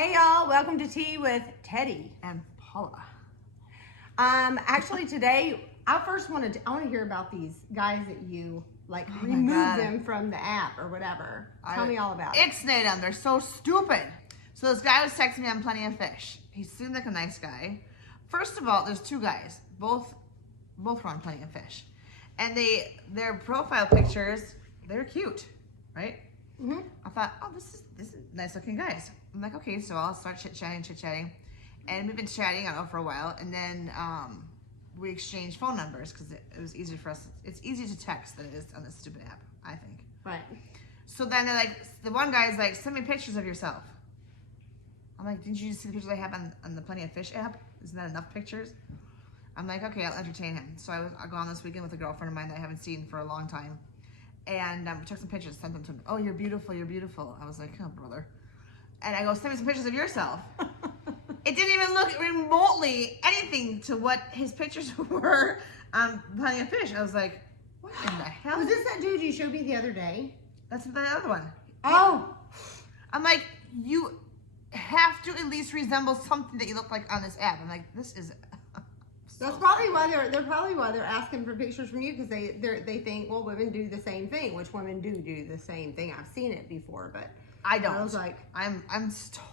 Hey y'all, welcome to Tea with Teddy and Paula. Actually today, I want to hear about these guys that you remove them from the app or whatever. Tell me all about it. Ixnay them, they're so stupid. So this guy was texting me on Plenty of Fish. He seemed like a nice guy. First of all, there's two guys, both were on Plenty of Fish. And their profile pictures, they're cute, right? Mm-hmm. I thought, oh, this is nice looking guys. I'm like, okay, so I'll start chit-chatting. And we've been chatting, I don't know, for a while. And then we exchanged phone numbers because it was easier for us. It's easier to text than it is on this stupid app, I think. Right. So then the one guy's like, send me pictures of yourself. I'm like, didn't you see the pictures I have on the Plenty of Fish app? Isn't that enough pictures? I'm like, okay, I'll entertain him. So I go on this weekend with a girlfriend of mine that I haven't seen for a long time. And we took some pictures, sent them to him. Oh, you're beautiful, you're beautiful. I was like, oh, brother. And I go, send me some pictures of yourself. It didn't even look remotely anything to what his pictures were on Plenty of Fish. I was like, what in the hell? Was this that dude you showed me the other day? That's the other one. Oh. I'm like, you have to at least resemble something that you look like on this app. I'm like, this is... That's probably why they're asking for pictures from you, because they think, well, women do the same thing, which women do the same thing. I've seen it before, but I don't. I was like, I'm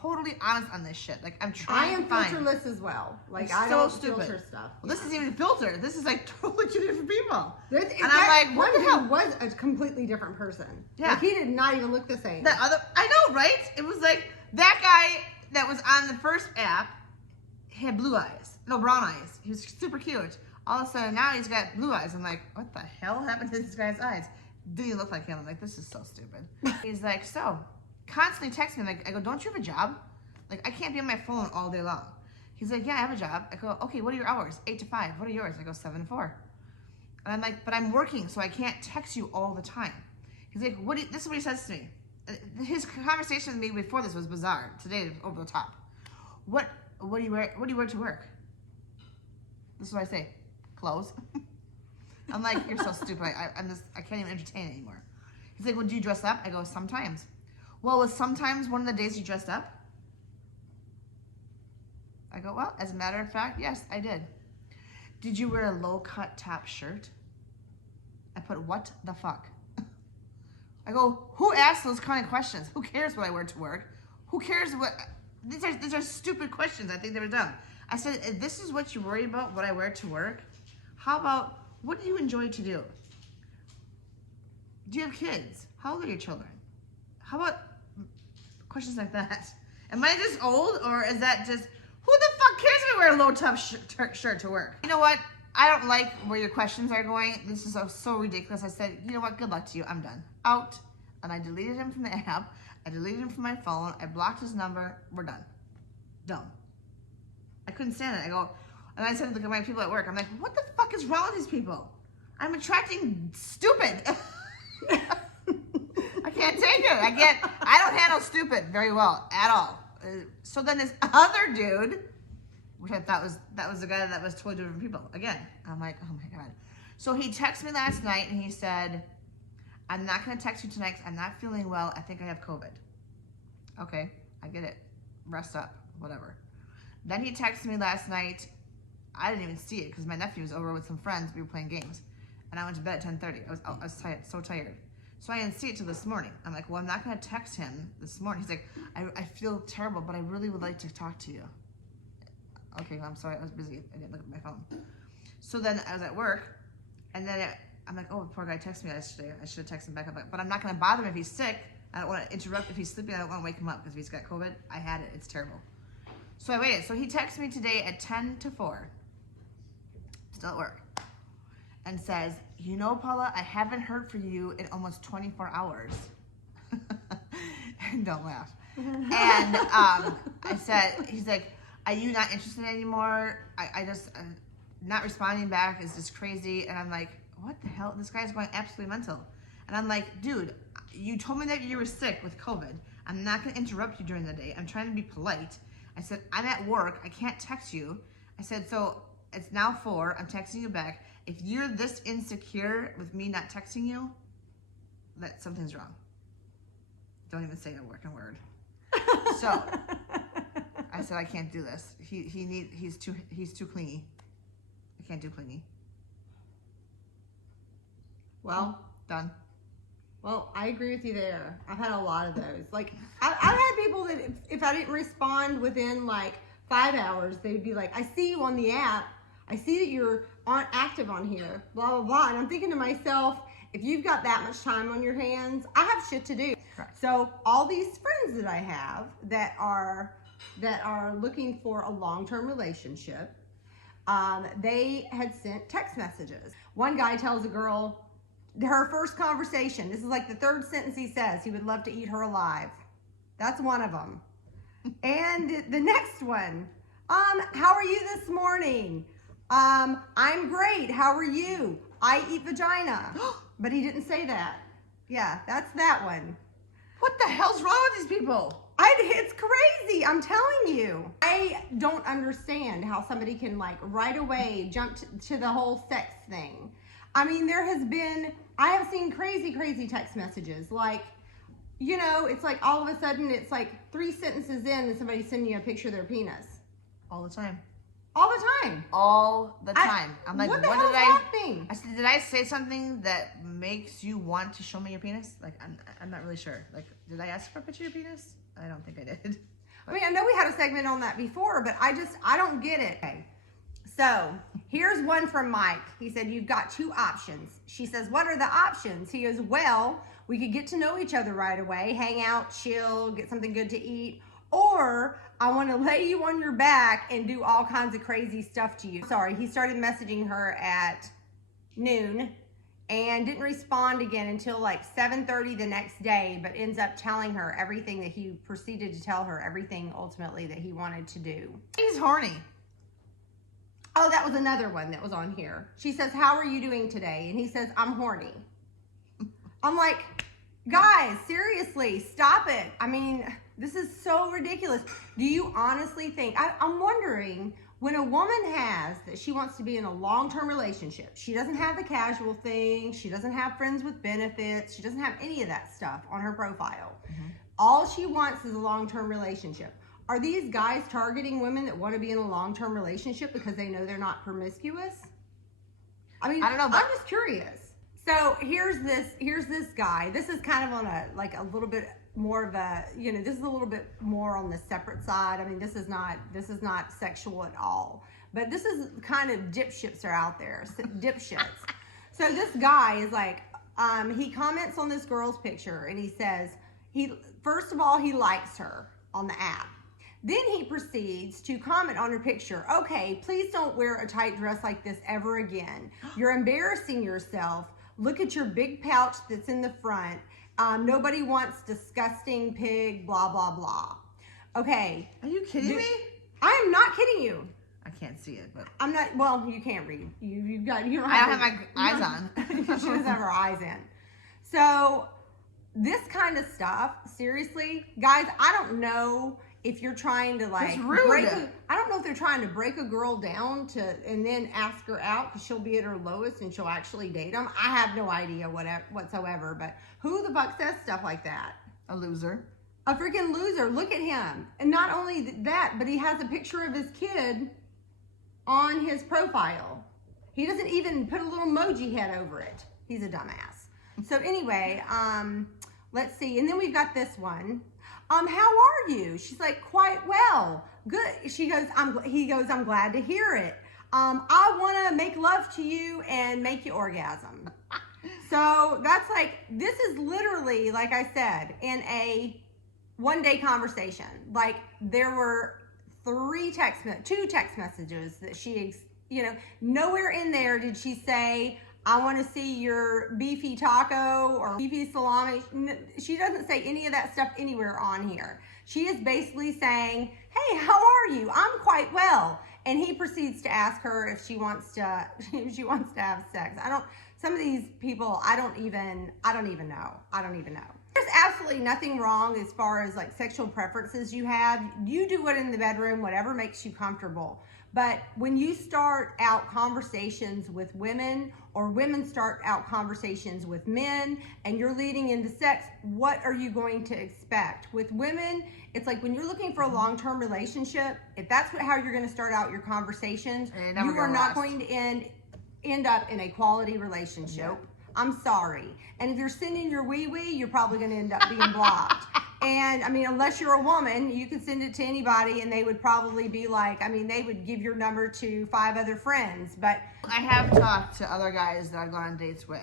totally honest on this shit. Like, I'm trying. I am to find. filterless as well. Like, It's I so don't stupid. filter stuff. Well, this isn't even filtered. This is like totally two different people. And I'm like, what the hell? Dude was a completely different person. Yeah. Like, he did not even look the same. I know, right? It was like that guy that was on the first app had blue eyes. No, brown eyes. He was super cute. All of a sudden, now he's got blue eyes. I'm like, what the hell happened to this guy's eyes? Didn't even look like him. I'm like, this is so stupid. He's like, so, constantly texts me. Like, I go, don't you have a job? Like, I can't be on my phone all day long. He's like, yeah, I have a job. I go, okay, what are your hours? 8 to 5. What are yours? I go, 7 to 4. And I'm like, but I'm working, so I can't text you all the time. He's like, this is what he says to me. His conversation with me before this was bizarre. Today, over the top. What do you wear? What do you wear to work? This is what I say. Clothes. I'm like, you're so stupid. I can't even entertain anymore. He's like, well, do you dress up? I go, sometimes. Well, was sometimes one of the days you dressed up? I go, well, as a matter of fact, yes, I did. Did you wear a low-cut top shirt? I put, what the fuck? I go, who asks those kind of questions? Who cares what I wear to work? Who cares what... These are stupid questions. I think they were dumb. I said, if this is what you worry about, what I wear to work, how about, what do you enjoy to do? Do you have kids? How old are your children? How about questions like that? Am I just old, or is that just, who the fuck cares if I wear a low-top shirt to work? You know what? I don't like where your questions are going. This is so ridiculous. I said, you know what? Good luck to you. I'm done. Out. And I deleted him from the app. I deleted him from my phone. I blocked his number. We're done. Done. I couldn't stand it. I go, and I said to my people at work, I'm like, what the fuck is wrong with these people? I'm attracting stupid. I can't take it. I don't handle stupid very well at all. So then this other dude, which I thought that was the guy that was totally different people. Again, I'm like, oh my God. So he texted me last night and he said, I'm not going to text you tonight 'cause I'm not feeling well. I think I have COVID. Okay, I get it. Rest up, whatever. Then he texted me last night. I didn't even see it because my nephew was over with some friends. We were playing games. And I went to bed at 10:30. I was tired, so tired. So I didn't see it till this morning. I'm like, well, I'm not going to text him this morning. He's like, I feel terrible, but I really would like to talk to you. Okay, well, I'm sorry. I was busy. I didn't look at my phone. So then I was at work. And then I'm like, oh, the poor guy texted me yesterday. I should have texted him back. But I'm not going to bother him if he's sick. I don't want to interrupt. If he's sleeping, I don't want to wake him up because if he's got COVID, I had it. It's terrible. So I waited. So he texted me today at 10 to 4. Still at work. And says, you know, Paula, I haven't heard from you in almost 24 hours. And don't laugh. And I said, he's like, are you not interested anymore? I just, not responding back is just crazy. And I'm like, what the hell? This guy's going absolutely mental. And I'm like, dude, you told me that you were sick with COVID. I'm not going to interrupt you during the day. I'm trying to be polite. I said, I'm at work. I can't text you. I said, so it's now 4. I'm texting you back. If you're this insecure with me not texting you, that something's wrong. Don't even say a working word. So I said I can't do this. He's too clingy. I can't do clingy. Well, Done. Well, I agree with you there. I've had a lot of those. Like, I've had people that if I didn't respond within like 5 hours, they'd be like, I see you on the app. I see that you're active on here, blah, blah, blah. And I'm thinking to myself, if you've got that much time on your hands, I have shit to do. Correct. So all these friends that I have that are looking for a long-term relationship, they had sent text messages. One guy tells a girl, her first conversation, this is like the third sentence he says, he would love to eat her alive. That's one of them. And the next one, how are you this morning? I'm great. How are you? I eat vagina. But he didn't say that. Yeah, that's that one. What the hell's wrong with these people? It's crazy. I'm telling you. I don't understand how somebody can like right away jump to the whole sex thing. I mean, I have seen crazy text messages. Like, you know, it's like all of a sudden it's like 3 sentences in and somebody's sending you a picture of their penis. All the time. All the time. All the time. I'm like, what the what hell's did I? happening? I said, did I say something that makes you want to show me your penis? Like, I'm not really sure. Like, did I ask for a picture of your penis? I don't think I did. I mean, I know we had a segment on that before, but I don't get it. Okay. So here's one from Mike. He said, you've got 2 options. She says, what are the options? He goes, well, we could get to know each other right away, hang out, chill, get something good to eat, or I want to lay you on your back and do all kinds of crazy stuff to you. Sorry, he started messaging her at noon and didn't respond again until like 7:30 the next day, but ends up telling her everything that he proceeded to tell her, everything ultimately that he wanted to do. He's horny. Oh, that was another one that was on here. She says, how are you doing today? And he says, I'm horny. I'm like, guys, seriously, stop it. I mean, this is so ridiculous. Do you honestly think, I'm wondering, when a woman has that she wants to be in a long-term relationship, she doesn't have the casual thing, she doesn't have friends with benefits, she doesn't have any of that stuff on her profile. Mm-hmm. All she wants is a long-term relationship. Are these guys targeting women that want to be in a long-term relationship because they know they're not promiscuous? I mean, I don't know, but I'm just curious. So here's this guy. This is kind of on a little bit more of a, you know, this is a little bit more on the separate side. I mean, this is not sexual at all. But this is kind of dipshits are out there, dipshits. So this guy is like, he comments on this girl's picture and he says, first of all, he likes her on the app. Then he proceeds to comment on her picture. Okay, please don't wear a tight dress like this ever again. You're embarrassing yourself. Look at your big pouch that's in the front. Nobody wants disgusting pig, blah, blah, blah. Okay. Are you kidding me? I am not kidding you. I can't see it, but I'm not, well, you can't read. You don't I don't have my eyes on. She doesn't have her eyes in. So this kind of stuff, seriously, guys, I don't know if you're trying to like I don't know if they're trying to break a girl down and then ask her out because she'll be at her lowest and she'll actually date them. I have no idea whatsoever, but who the fuck says stuff like that? A loser. A freaking loser. Look at him. And not only that, but he has a picture of his kid on his profile. He doesn't even put a little emoji head over it. He's a dumbass. So anyway, let's see. And then we've got this one. How are you? She's like, quite well. Good. He goes, I'm glad to hear it. I want to make love to you and make you orgasm. So that's like, this is literally, like I said, in a one-day conversation. Like there were 2 text messages that she, you know, nowhere in there did she say, I want to see your beefy taco or beefy salami. She doesn't say any of that stuff anywhere on here. She is basically saying, hey, how are you? I'm quite well. And he proceeds to ask her if she wants to have sex. Some of these people, I don't even know. There's absolutely nothing wrong as far as like sexual preferences you have. You do it in the bedroom, whatever makes you comfortable. But when you start out conversations with women, or women start out conversations with men, and you're leading into sex, what are you going to expect? With women, it's like when you're looking for a long-term relationship, if that's how you're going to start out your conversations, you are not going to end up in a quality relationship. Nope. I'm sorry. And if you're sending your wee-wee, you're probably going to end up being blocked. And I mean, unless you're a woman, you could send it to anybody and they would probably be like, I mean, they would give your number to 5 other friends. But I have talked to other guys that I've gone on dates with,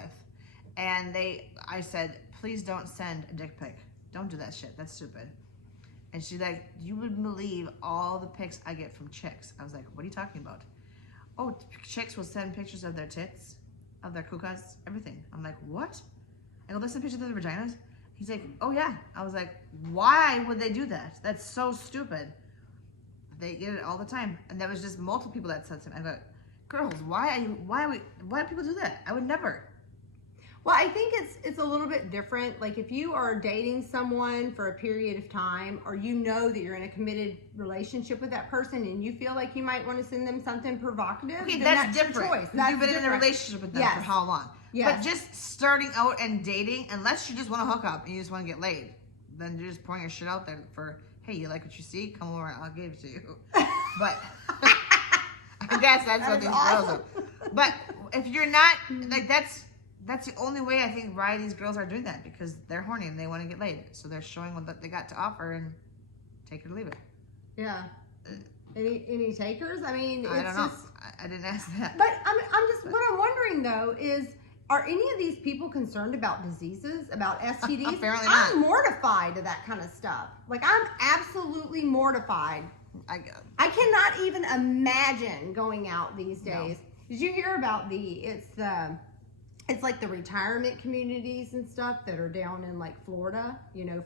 and I said, please don't send a dick pic. Don't do that shit. That's stupid. And she's like, you wouldn't believe all the pics I get from chicks. I was like, what are you talking about? Oh, chicks will send pictures of their tits, of their kukas, everything. I'm like, what? I go, they send pictures of their vaginas? He's like, oh yeah. I was like, why would they do that? That's so stupid. They get it all the time. And there was just multiple people that said something. I go, girls, why do people do that? I would never. Well, I think it's a little bit different. Like if you are dating someone for a period of time, or you know that you're in a committed relationship with that person and you feel like you might want to send them something provocative, Okay, then that's your different. choice. You've been in a relationship with them for how long? Yes. But just starting out and dating, unless you just want to hook up and you just want to get laid, then you're just pouring your shit out there for, hey, you like what you see? Come over, I'll give it to you. But I guess that's what these girls do. But if you're not, like that's the only way I think why these girls are doing that, because they're horny and they want to get laid. So they're showing what they got to offer and take it or leave it. Yeah. Any takers? I mean, I don't know. I didn't ask that. But what I'm wondering though is, are any of these people concerned about diseases, about STDs? Apparently not. I'm mortified of that kind of stuff. Like I'm absolutely mortified. I cannot even imagine going out these days. No. Did you hear about it's like the retirement communities and stuff that are down in like Florida, you know,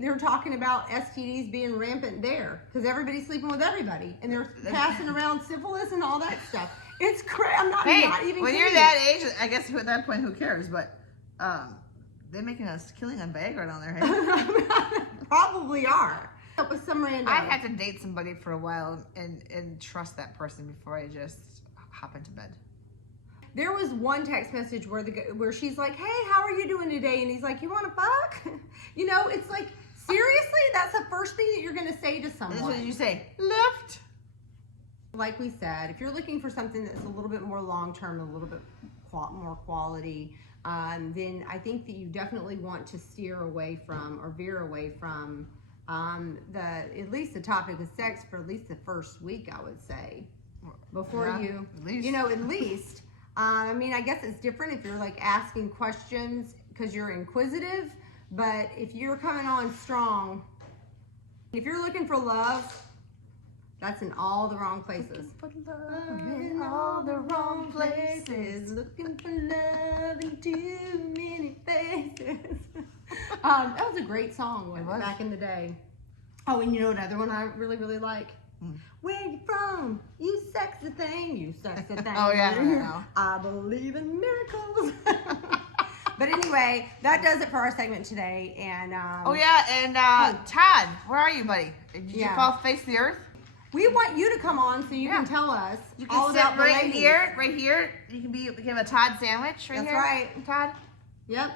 they're talking about STDs being rampant there because everybody's sleeping with everybody and they're passing around syphilis and all that stuff. It's crazy. I'm not even when kidding. you're that age, I guess at that point, who cares? But they're making us killing on Viagra down there. Hey? Probably are. With some random. I had to date somebody for a while and trust that person before I just hop into bed. There was one text message where she's like, hey, how are you doing today? And he's like, you want to fuck? You know, it's like, seriously? That's the first thing that you're going to say to someone. What did you say? Lift. Like we said, if you're looking for something that's a little bit more long-term, a little bit more quality, then I think that you definitely want to steer away from or veer away from at least the topic of sex for at least the first week, I would say. Before at least. I mean, I guess it's different if you're like asking questions because you're inquisitive, but if you're coming on strong, if you're looking for love, that's in all the wrong places. Looking for love in all the wrong places. Looking for love in too many faces. That was a great song back in the day. Oh, and you know another one I really, really like? Where you from? You sexy thing. You sexy thing. Oh, yeah. I believe in miracles. But anyway, that does it for our segment today. And Todd, where are you, buddy? Did you fall face the earth? We want you to come on so you can tell us all about the right ladies. here, right here. You can have a Todd sandwich right That's here. right. Todd? Yep.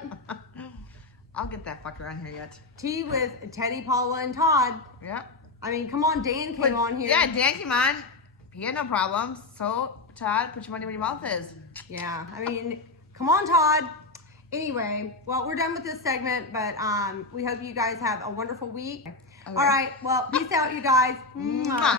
I'll get that fucker on here yet. Tea with Teddy, Paula, and Todd. Yep. I mean, come on, Dan came on here. Yeah, Dan came on. He had no problems. So, Todd, put your money where your mouth is. Yeah, I mean, come on, Todd. Anyway, well, we're done with this segment, but we hope you guys have a wonderful week. Okay. All right, well, peace out, you guys. Mwah.